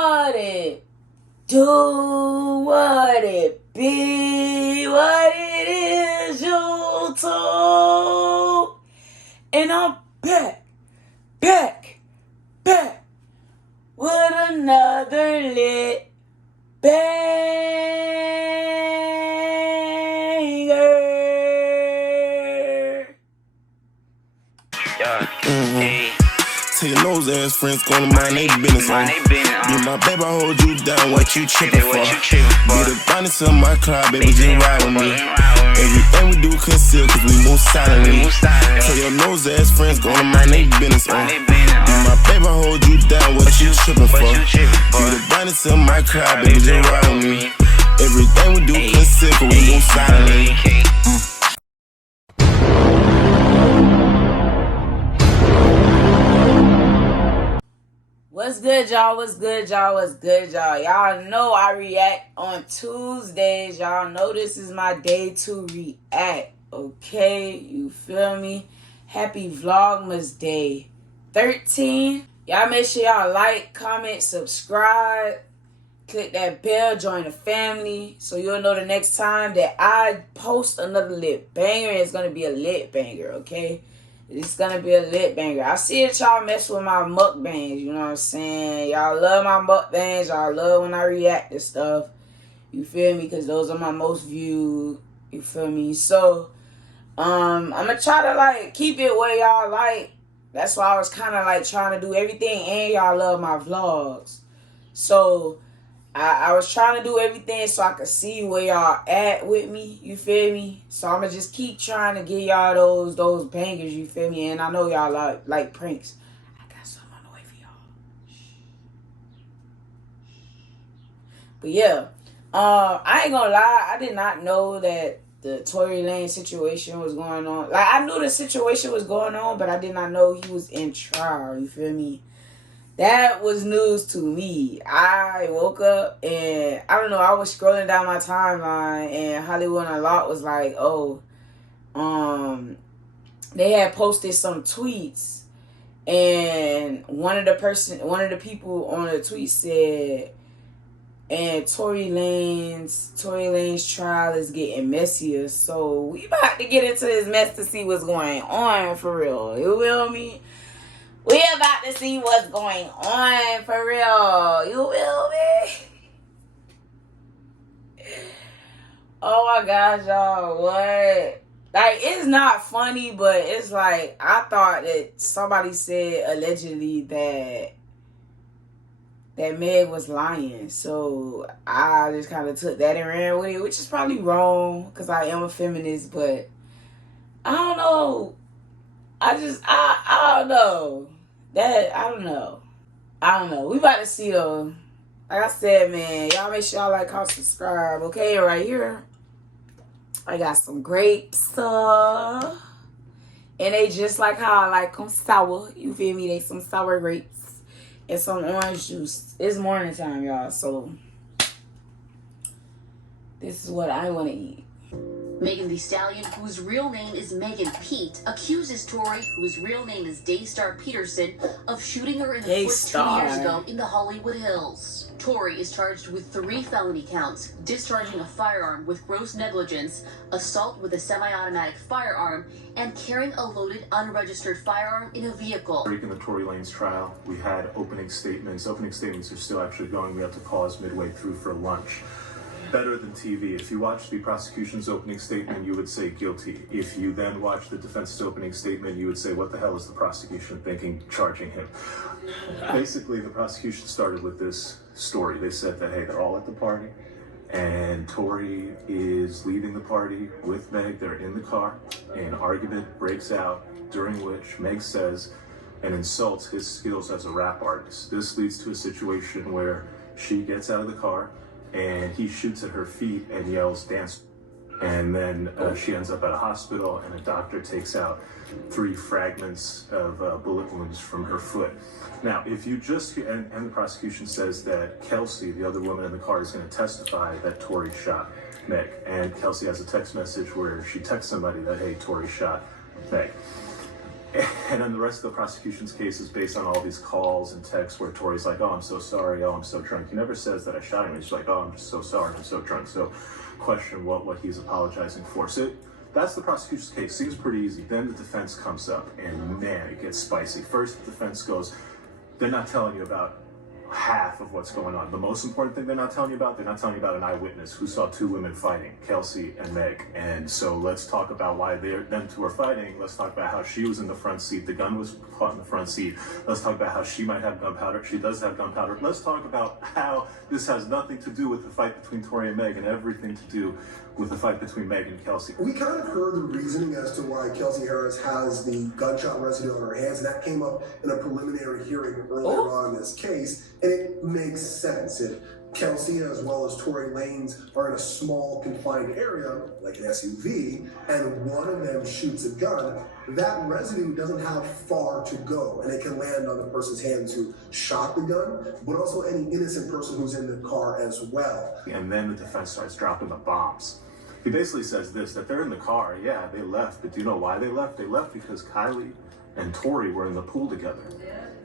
What it do, what it be, what it is, YouTube. And I'm back with another lit banger. Tell your nose ass friends gonna mind they business. Be my baby, I hold you down. What you trippin' for? Be the bonnet to my crowd, baby, just ride with me. Everything we do conceal, cause we move silently. Tell your nose ass friends gonna mind they business. Be my baby, I hold you down. What you trippin' for? Be the bonnet to my crowd, baby, just ride with me. Everything we do conceal, cause we move silently. What's good, y'all? What's good, y'all? What's good, y'all? Y'all know I react on Tuesdays. Y'all know this is my day to react. Okay? You feel me? Happy Vlogmas Day 13. Y'all make sure y'all like, comment, subscribe. Click that bell, join the family. So you'll know the next time that I post another lit banger, it's going to be a lit banger, okay? It's gonna be a lit banger. I see that y'all mess with my mukbangs, you know what I'm saying? Y'all love my mukbangs. Y'all love when I react to stuff. You feel me? Because those are my most viewed. You feel me? So, I'm gonna try to, like, keep it where y'all like. That's why I was kind of, like, trying to do everything. And y'all love my vlogs. So, I was trying to do everything so I could see where y'all at with me, you feel me? So I'm gonna just keep trying to give y'all those bangers, you feel me? And I know y'all like pranks. I got something on the way for y'all. But yeah, I ain't gonna lie, I did not know that the Tory Lanez situation was going on. Like, I knew the situation was going on, but I did not know he was in trial, you feel me? That was news to me. I woke up and, I don't know, I was scrolling down my timeline and Hollywood Unlocked was like, oh, they had posted some tweets and one of the people on the tweet said, and Tory Lanez trial is getting messier. So we about to get into this mess to see what's going on for real. You feel me? We about to see what's going on for real. You feel me? Oh my gosh, y'all. What? Like, it's not funny, but it's like, I thought that somebody said allegedly that Meg was lying. So I just kind of took that and ran with it, which is probably wrong because I am a feminist, but I don't know. I don't know. I don't know. We about to see though. Like I said, man, y'all make sure y'all like, comment, subscribe. Okay, right here, I got some grapes. And they just like how I like them sour. You feel me? They some sour grapes and some orange juice. It's morning time, y'all. So this is what I want to eat. Megan Thee Stallion, whose real name is Megan Pete, accuses Tory, whose real name is Daystar Peterson, of shooting her in the foot 2 years ago in the Hollywood Hills. Tory is charged with 3 felony counts: discharging a firearm with gross negligence, assault with a semi-automatic firearm, and carrying a loaded, unregistered firearm in a vehicle. In the Tory Lanez trial, we had opening statements. Opening statements are still actually going. We have to pause midway through for lunch. Better than TV. If you watch the prosecution's opening statement, you would say guilty. If you then watch the defense's opening statement, you would say, what the hell is the prosecution thinking, charging him? Basically, the prosecution started with this story. They said that, hey, they're all at the party, and Tory is leaving the party with Meg. They're in the car. An argument breaks out, during which Meg says and insults his skills as a rap artist. This leads to a situation where she gets out of the car, and he shoots at her feet and yells, "Dance." And then she ends up at a hospital, and a doctor takes out 3 fragments of bullet wounds from her foot. Now, if you just, and the prosecution says that Kelsey, the other woman in the car, is going to testify that Tory shot Meg. And Kelsey has a text message where she texts somebody that, hey, Tory shot Meg. And then the rest of the prosecution's case is based on all these calls and texts where Tory's like, oh, I'm so sorry, oh, I'm so drunk. He never says that I shot him. He's like, oh, I'm just so sorry, I'm so drunk. So question what he's apologizing for. So that's the prosecution's case. Seems pretty easy. Then the defense comes up, and man, it gets spicy. First, the defense goes, they're not telling you about half of what's going on. The most important thing they're not telling you about an eyewitness who saw two women fighting, Kelsey and Meg. And so let's talk about why them two are fighting. Let's talk about how she was in the front seat. The gun was caught in the front seat. Let's talk about how she might have gunpowder. She does have gunpowder. Let's talk about how this has nothing to do with the fight between Tory and Meg and everything to do with the fight between Meg and Kelsey. We kind of heard the reasoning as to why Kelsey Harris has the gunshot residue on her hands, and that came up in a preliminary hearing earlier on in this case, and it makes sense. If Kelsey as well as Tory Lanez are in a small confined area, like an SUV, and one of them shoots a gun, that residue doesn't have far to go, and it can land on the person's hands who shot the gun, but also any innocent person who's in the car as well. And then the defense starts dropping the bombs. He basically says this, that they're in the car, yeah, they left, but do you know why they left? They left because Kylie and Tory were in the pool together.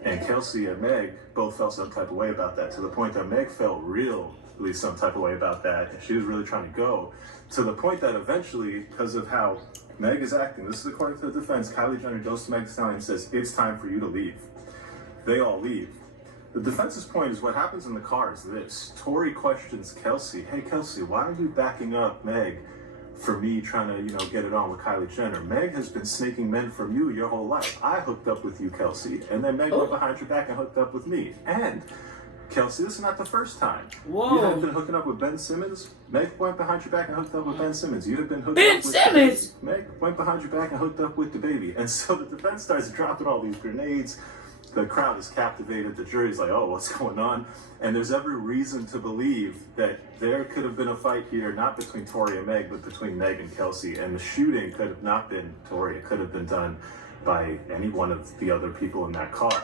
And Kelsey and Meg both felt some type of way about that, to the point that Meg felt really some type of way about that. And she was really trying to go, to the point that eventually, because of how Meg is acting, this is according to the defense, Kylie Jenner goes to Meg Stallion and says, it's time for you to leave. They all leave. The defense's point is what happens in the car is this. Tory questions Kelsey, hey Kelsey, why are you backing up Meg for me trying to, get it on with Kylie Jenner? Meg has been snaking men from you your whole life. I hooked up with you, Kelsey, and then Meg went behind your back and hooked up with me. And Kelsey, this is not the first time. Whoa. You had been hooking up with Ben Simmons. Meg went behind your back and hooked up with Ben Simmons. You had been hooking Ben up with Simmons. Meg went behind your back and hooked up with the baby. And so the defense starts dropping all these grenades. The crowd is captivated. The jury's like, oh, what's going on? And there's every reason to believe that there could have been a fight here, not between Tory and Meg, but between Meg and Kelsey. And the shooting could have not been Tory. It could have been done by any one of the other people in that car.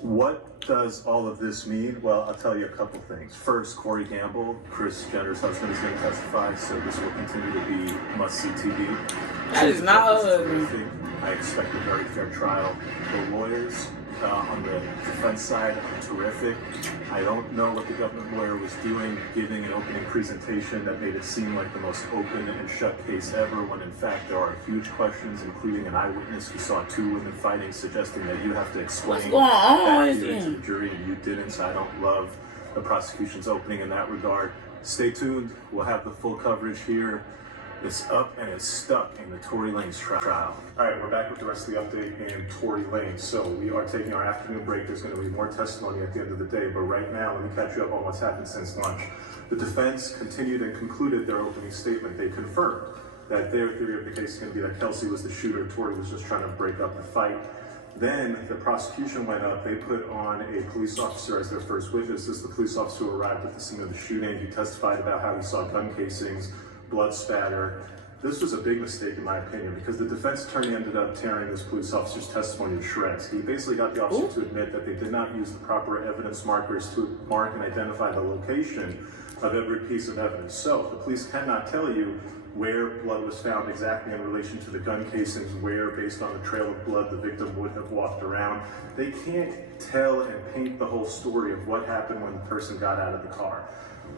What does all of this mean? Well, I'll tell you a couple things. First, Corey Gamble, Kris Jenner's husband, is going to testify, so this will continue to be must-see TV. That is not ugly. I expect a very fair trial. The lawyers on the defense side are terrific. I don't know what the government lawyer was doing, giving an opening presentation that made it seem like the most open and shut case ever, when in fact there are huge questions, including an eyewitness who saw two women fighting, suggesting that you have to explain that to the jury, and you didn't. So I don't love the prosecution's opening in that regard. Stay tuned. We'll have the full coverage here. It's up and it's stuck in the Tory Lanez trial. All right, we're back with the rest of the update in Tory Lanez. So we are taking our afternoon break. There's going to be more testimony at the end of the day, but right now, let me catch you up on what's happened since lunch. The defense continued and concluded their opening statement. They confirmed that their theory of the case is going to be that Kelsey was the shooter, Tory was just trying to break up the fight. Then the prosecution went up. They put on a police officer as their first witness. This is the police officer who arrived at the scene of the shooting. He testified about how he saw gun casings, blood spatter. This was a big mistake in my opinion, because the defense attorney ended up tearing this police officer's testimony to shreds. He basically got the officer to admit that they did not use the proper evidence markers to mark and identify the location of every piece of evidence. So the police cannot tell you where blood was found exactly in relation to the gun casings, where, based on the trail of blood, the victim would have walked around. They can't tell and paint the whole story of what happened when the person got out of the car.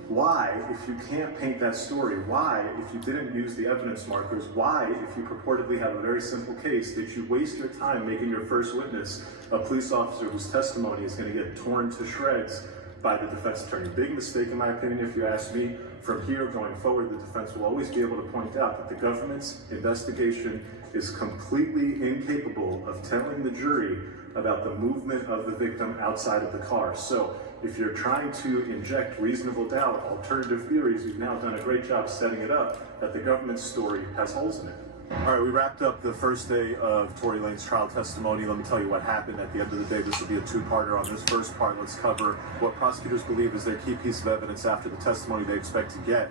Why, if you can't paint that story, why, if you didn't use the evidence markers, why, if you purportedly have a very simple case, did you waste your time making your first witness a police officer whose testimony is going to get torn to shreds by the defense attorney? Big mistake in my opinion, if you ask me. From here going forward, the defense will always be able to point out that the government's investigation is completely incapable of telling the jury about the movement of the victim outside of the car. So if you're trying to inject reasonable doubt, alternative theories, you've now done a great job setting it up that the government's story has holes in it. All right, we wrapped up the first day of Tory Lanez trial testimony. Let me tell you what happened. At the end of the day, this will be a two-parter. On this first part, let's cover what prosecutors believe is their key piece of evidence after the testimony they expect to get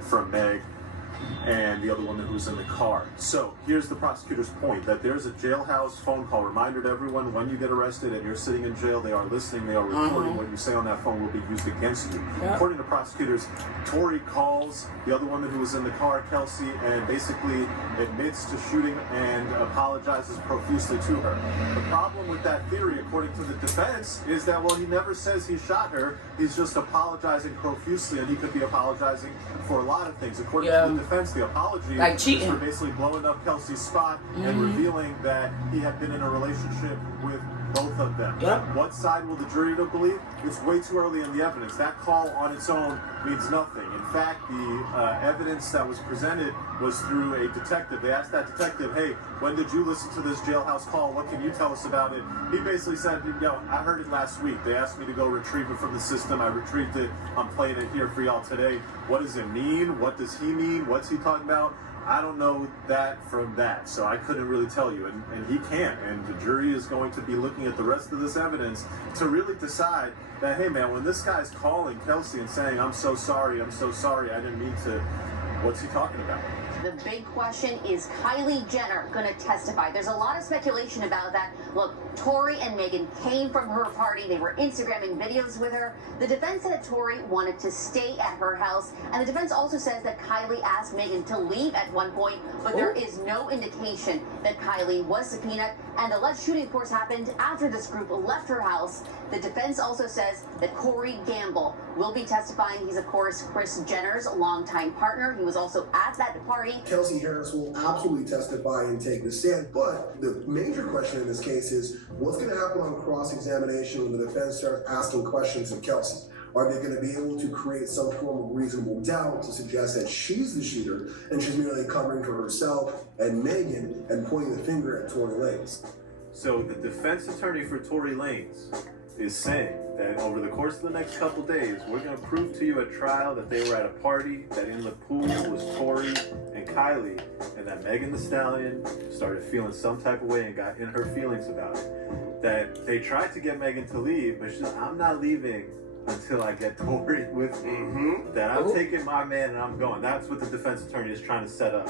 from Meg and the other woman who was in the car. So here's the prosecutor's point, that there's a jailhouse phone call reminder to everyone: when you get arrested and you're sitting in jail, they are listening, they are recording. What you say on that phone will be used against you. According to prosecutors, Tory calls the other woman who was in the car, Kelsey, and basically admits to shooting and apologizes profusely to her. The problem with that theory, according to the defense, is that, well, he never says he shot her, he's just apologizing profusely, and he could be apologizing for a lot of things. According to the defense, the apology is for basically blowing up Kelsey's spot and revealing that he had been in a relationship with both of them. What side will the jury believe? It's way too early in the evidence. That call on its own means nothing. In fact, the evidence that was presented was through a detective. They asked that detective, hey, when did you listen to this jailhouse call? What can you tell us about it? He basically said, yo, I heard it last week. They asked me to go retrieve it from the system. I retrieved it. I'm playing it here for y'all today. What does it mean? What does he mean? What's he talking about? I don't know that from that, so I couldn't really tell you, and he can't, and the jury is going to be looking at the rest of this evidence to really decide that, hey man, when this guy's calling Kelsey and saying, I'm so sorry, I didn't mean to, what's he talking about? The big question is Kylie Jenner going to testify? There's a lot of speculation about that. Look, Tory and Megan came from her party. They were Instagramming videos with her. The defense said that Tory wanted to stay at her house, and the defense also says that Kylie asked Megan to leave at one point, but there is no indication that Kylie was subpoenaed, and the alleged shooting, of course, happened after this group left her house. The defense also says that Corey Gamble will be testifying. He's, of course, Kris Jenner's longtime partner. He was also at that party. Kelsey Harris will absolutely testify and take the stand, but the major question in this case is what's going to happen on cross-examination when the defense starts asking questions of Kelsey? Are they going to be able to create some form of reasonable doubt to suggest that she's the shooter and she's merely covering for herself and Megan and pointing the finger at Tory Lanez? So the defense attorney for Tory Lanez is saying that over the course of the next couple days, we're going to prove to you at trial that they were at a party, that in the pool was Tory and Kylie, and that Megan Thee Stallion started feeling some type of way and got in her feelings about it. That they tried to get Megan to leave, but she said, I'm not leaving until I get Tory with me. That I'm taking my man and I'm going. That's what the defense attorney is trying to set up.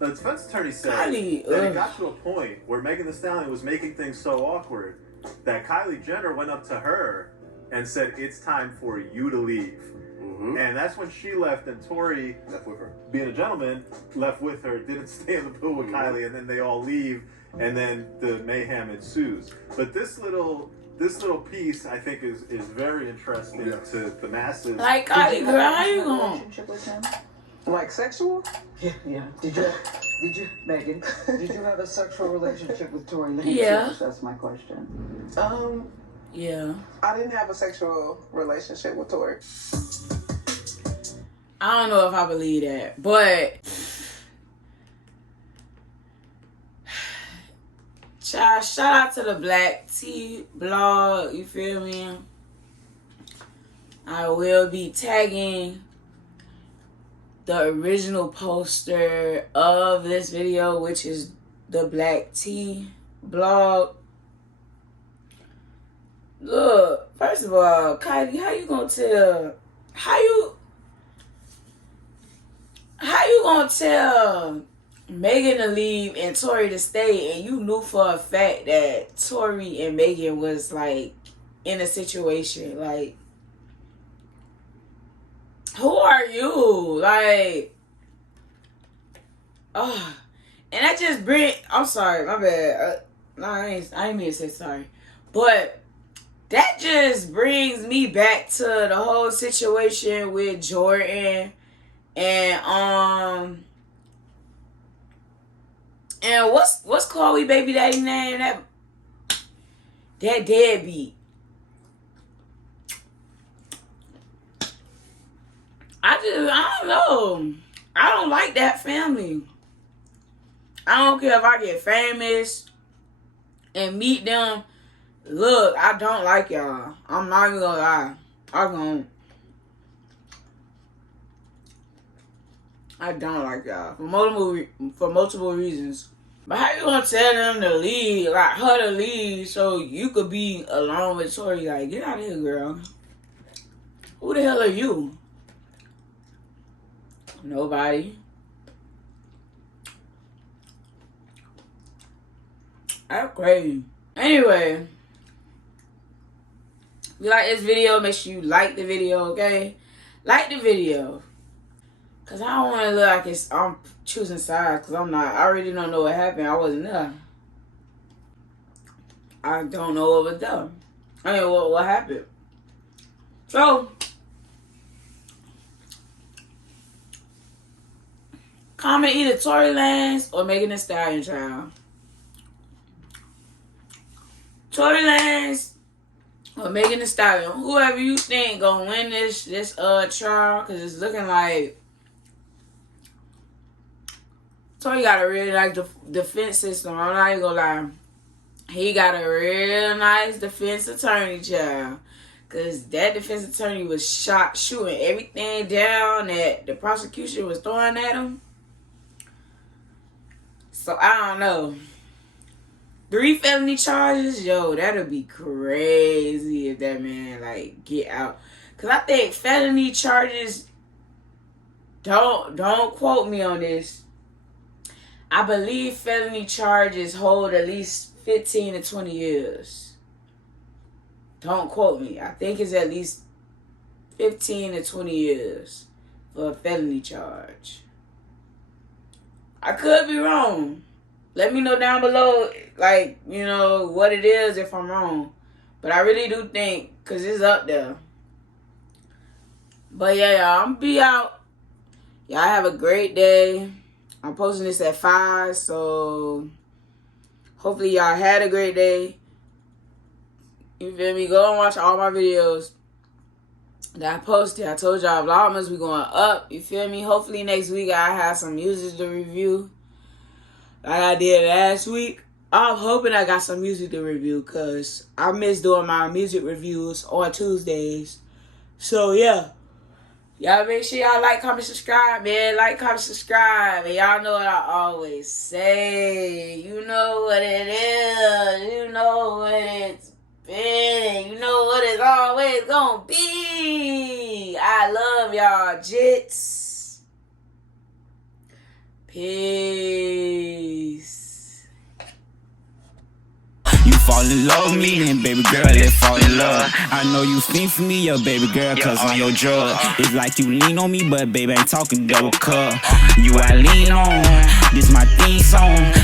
The defense attorney said that it got to a point where Megan Thee Stallion was making things so awkward that Kylie Jenner went up to her and said, it's time for you to leave. And that's when she left, and Tory, left with her, being a gentleman, left with her, didn't stay in the pool with Kylie, and then they all leave, and then the mayhem ensues. But this little piece, I think, is very interesting to the masses. Like, Kylie, girl, how you going? Relationship with him? Like sexual? Yeah. Did you, Megan? Did you have a sexual relationship with Tory Lanez? Yeah. That's my question. Yeah. I didn't have a sexual relationship with Tory. I don't know if I believe that, but shout out to the Black Tea blog, you feel me? I will be tagging the original poster of this video, which is the Black Tea blog. Look, first of all, Kylie, how you gonna tell Megan to leave and Tory to stay, and you knew for a fact that Tory and Megan was like in a situation? Like, who are you? Like, oh, and that just I'm sorry, my bad. No, I ain't mean to say sorry, but that just brings me back to the whole situation with Jordan and what's Chloe baby daddy name? That deadbeat. I don't know. I don't like that family. I don't care if I get famous and meet them. Look, I don't like y'all. I'm not even gonna lie. I don't like y'all for multiple reasons. But how you gonna tell them to leave, like her to leave, so you could be alone with Tory? Like, get out of here, girl. Who the hell are you? Nobody. That's crazy. Anyway, if you like this video, make sure you like the video, okay? Like the video. Because I don't want to look like I'm choosing sides, because I'm not. I already don't know what happened. I wasn't there. I don't know what was done. I mean, what happened. So, comment either Tory Lanez or Megan Thee Stallion trial. Tory Lanez or Megan Thee Stallion. Whoever you think gonna win this trial, because it's looking like Tory got a really nice defense system. I'm not even gonna lie. He got a real nice defense attorney, child. Because that defense attorney was shooting everything down that the prosecution was throwing at him. So, I don't know. 3 felony charges? Yo, that'll be crazy if that man, like, get out. Because I think felony charges, don't quote me on this. I believe felony charges hold at least 15 to 20 years. Don't quote me. I think it's at least 15 to 20 years for a felony charge. I could be wrong. Let me know down below, like, you know, what it is if I'm wrong. But I really do think, because it's up there. But yeah, y'all, I'm going to be out. Y'all have a great day. I'm posting this at 5, so hopefully y'all had a great day. You feel me? Go and watch all my videos that I posted. I told y'all Vlogmas we going up. You feel me? Hopefully next week I have some music to review like I did last week. I'm hoping I got some music to review because I miss doing my music reviews on Tuesdays. So yeah. Y'all make sure y'all like, comment, subscribe, man. Like, comment, subscribe. And y'all know what I always say. You know what it is. You know what it's been. You know what it's always gonna be. I love y'all, jits. Peace. You fall in love with me, then baby girl, let's fall in love. I know you think for me, your baby girl, cause on your drug. It's like you lean on me, but baby ain't talking double cup. You I lean on, this my theme song.